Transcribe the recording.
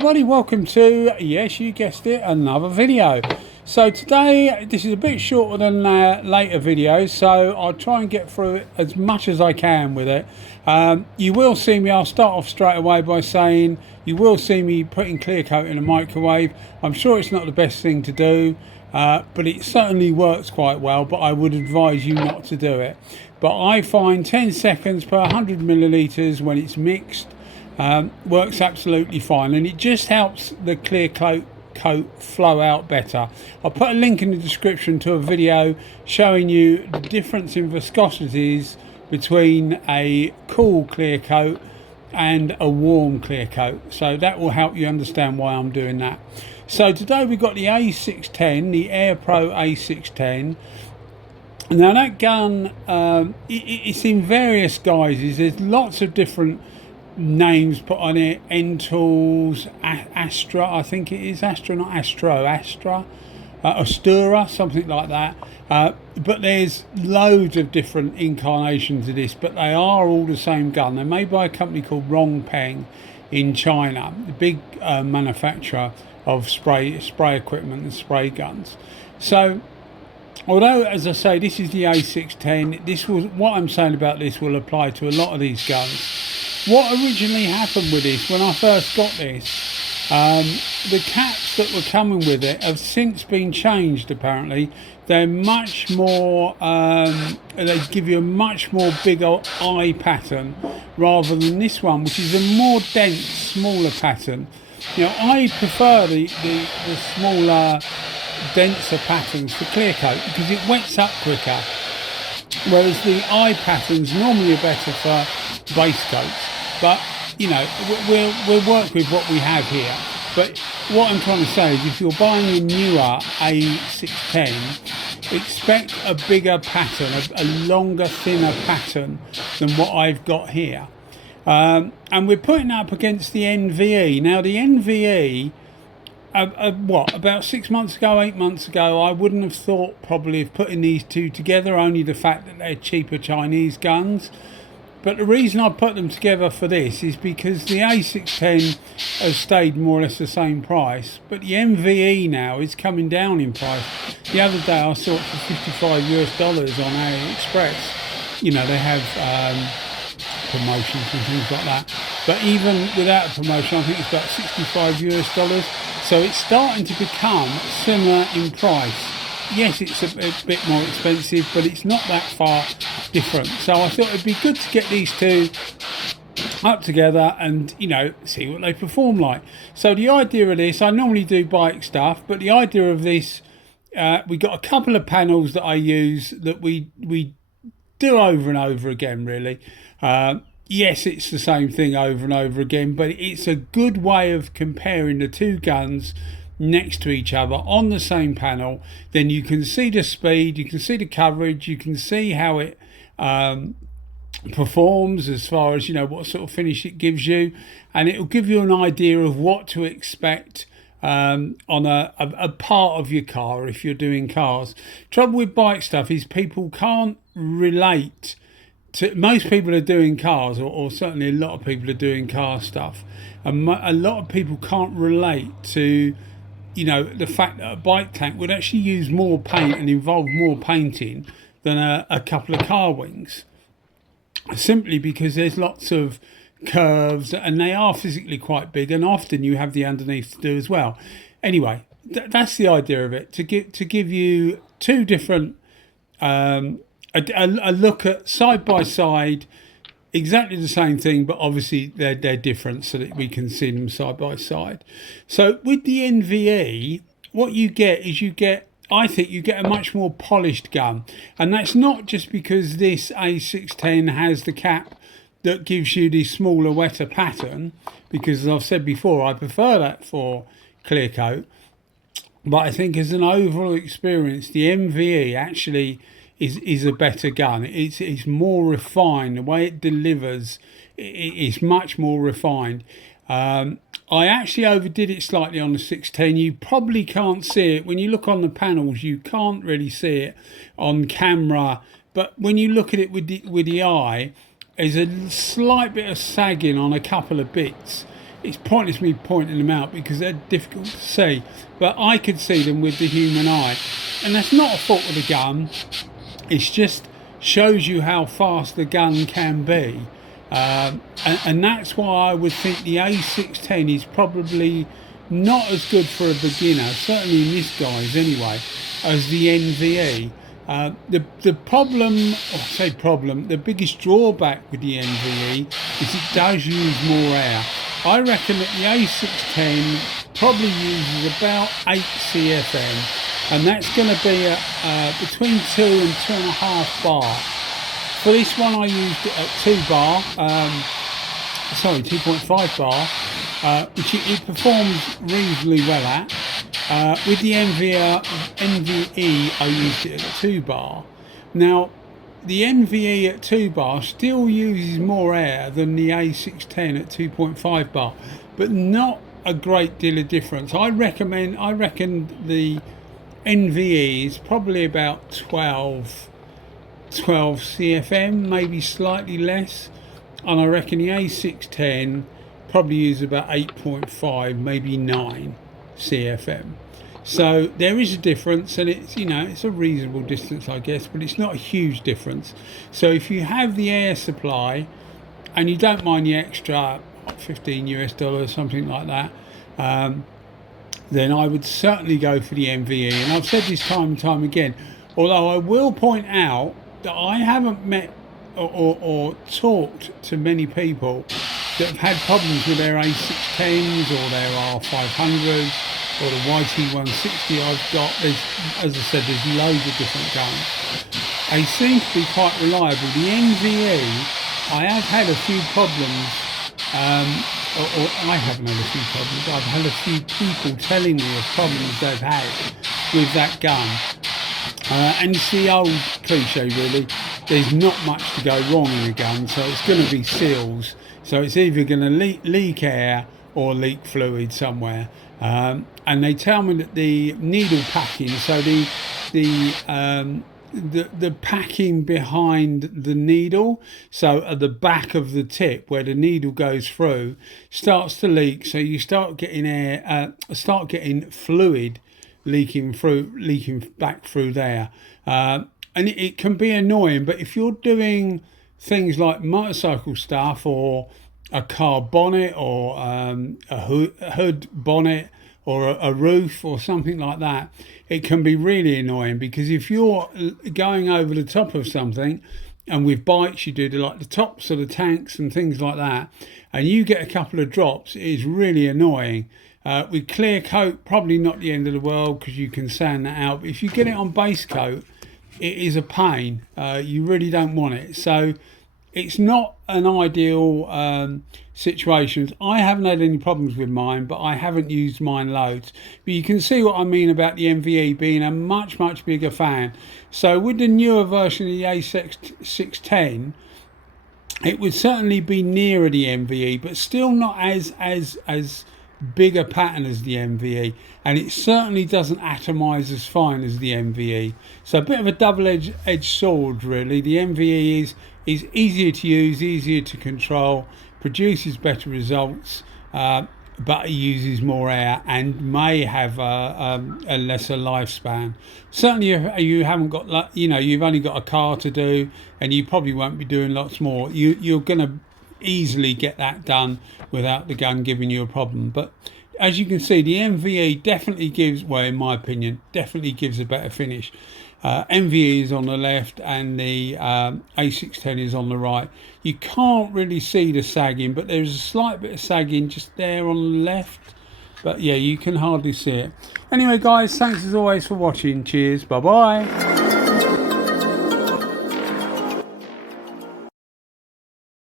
everybody, welcome to, yes you guessed it, another video. So today, this is a bit shorter than later videos, so I'll try and get through it as much as I can with it. You will see me, I'll start off straight away by saying, you will see me putting clear coat in a microwave. I'm sure it's not the best thing to do, but it certainly works quite well, but I would advise you not to do it. But I find 10 seconds per 100 millilitres when it's mixed works absolutely fine, and it just helps the clear coat flow out better. I'll put a link in the description to a video showing you the difference in viscosities between a cool clear coat and a warm clear coat, so that will help you understand why I'm doing that. So today we've got the A610, the Aeropro A610. Now that gun, it's in various guises. There's lots of different names put on it. Ntools, Astra, I think it is Astra, not Astro, Astra, Astura, something like that. But there's loads of different incarnations of this, but they are all the same gun. They're made by a company called Rongpeng in China, the big manufacturer of spray equipment and spray guns. So although, as I say, this is the A610, this was what I'm saying about this will apply to a lot of these guns. What originally happened with this, when I first got this, the caps that were coming with it have since been changed apparently. They're much more, they give you a much more bigger eye pattern rather than this one, which is a more dense, smaller pattern. You know, I prefer the smaller, denser patterns for clear coat because it wets up quicker, whereas the eye patterns normally are better for base coats. But you know, we'll work with what we have here. But what I'm trying to say is, if you're buying a newer A610, expect a bigger pattern, a longer, thinner pattern than what I've got here. And we're putting that up against the NVE. Now the NVE, what, about 6 months ago, 8 months ago, I wouldn't have thought probably of putting these two together, only the fact that they're cheaper Chinese guns. But the reason I put them together for this is because the A610 has stayed more or less the same price, but the NVE now is coming down in price. The other day I saw it for $55 on AliExpress. You know, they have promotions and things like that. But even without a promotion, I think it's about $65. So it's starting to become similar in price. Yes, it's a bit more expensive, but it's not that far different. So I thought it'd be good to get these two up together and, you know, see what they perform like. So the idea of this, I normally do bike stuff, but the idea of this, we got a couple of panels that I use that we do over and over again, really. Yes, it's the same thing over and over again, but it's a good way of comparing the two guns next to each other on the same panel. Then you can see the speed, you can see the coverage, you can see how it performs as far as, you know, what sort of finish it gives you, and it will give you an idea of what to expect on a part of your car if you're doing cars. Trouble with bike stuff is people can't relate to, most people are doing cars, or certainly a lot of people are doing car stuff, and a lot of people can't relate to, you know, the fact that a bike tank would actually use more paint and involve more painting than a couple of car wings, simply because there's lots of curves and they are physically quite big, and often you have the underneath to do as well. Anyway, that's the idea of it, to give you two different a look at side by side, exactly the same thing, but obviously they're different, so that we can see them side by side. So with the NVE, what you get is I think you get a much more polished gun, and that's not just because this A610 has the cap that gives you the smaller, wetter pattern, because as I've said before, I prefer that for clear coat, but I think as an overall experience, the NVE actually is a better gun. It's more refined. The way it delivers is much more refined. I actually overdid it slightly on the 610. You probably can't see it when you look on the panels. You can't really see it on camera, but when you look at it with the eye, there's a slight bit of sagging on a couple of bits. it's pointless me pointing them out because they're difficult to see, but I could see them with the human eye, and that's not a fault of the gun. It's just shows you how fast the gun can be, and that's why I would think the A610 is probably not as good for a beginner, certainly in this guise anyway, as the NVE. The problem, the biggest drawback with the NVE is it does use more air. I reckon that the A610 probably uses about 8 CFM, and that's going to be between 2 and 2.5 bar. For this one I used it at 2 bar, 2.5 bar, which it performs reasonably well at. With the NVE I used it at 2 bar. Now the NVE at 2 bar still uses more air than the A610 at 2.5 bar, but not a great deal of difference. I reckon the NVE is probably about 12 CFM, maybe slightly less, and I reckon the A610 probably uses about 8.5, maybe 9 CFM. So there is a difference, and it's, you know, it's a reasonable distance, I guess, but it's not a huge difference. So if you have the air supply and you don't mind the extra $15 US, something like that, then I would certainly go for the NVE. And I've said this time and time again, although I will point out that I haven't met or talked to many people that have had problems with their A610s or their R500s or the YT160 I've got. As I said, there's loads of different guns. They seem to be quite reliable. The NVE, I have had a few problems, or I haven't had a few problems, I've had a few people telling me of problems they've had with that gun. And it's the old cliche really, there's not much to go wrong in a gun, so it's going to be seals. So it's either going to leak air or leak fluid somewhere. And they tell me that the needle packing, so the packing behind the needle, so at the back of the tip where the needle goes through, starts to leak. So you start getting fluid leaking back through there, and it can be annoying. But if you're doing things like motorcycle stuff or a car bonnet or a hood bonnet or a roof or something like that, it can be really annoying, because if you're going over the top of something, and with bikes you do the tops of the tanks and things like that, and you get a couple of drops, it is really annoying. With clear coat, probably not the end of the world because you can sand that out, but if you get it on base coat, it is a pain. You really don't want it. So it's not an ideal situation. I haven't had any problems with mine, but I haven't used mine loads. But you can see what I mean about the NVE being a much bigger fan. So with the newer version of the A610, it would certainly be nearer the NVE, but still not as big a pattern as the NVE, and it certainly doesn't atomize as fine as the NVE. So a bit of a double-edged sword really. The NVE is easier to use, easier to control, produces better results, but it uses more air and may have a lesser lifespan. Certainly if you haven't got, you've only got a car to do, and you probably won't be doing lots more, you're going to easily get that done without the gun giving you a problem. But as you can see, the NVE definitely gives, well, in my opinion, definitely gives a better finish. NVE is on the left and the A610 is on the right. You can't really see the sagging, but there's a slight bit of sagging just there on the left, but yeah, you can hardly see it. Anyway guys, thanks as always for watching. Cheers, bye bye.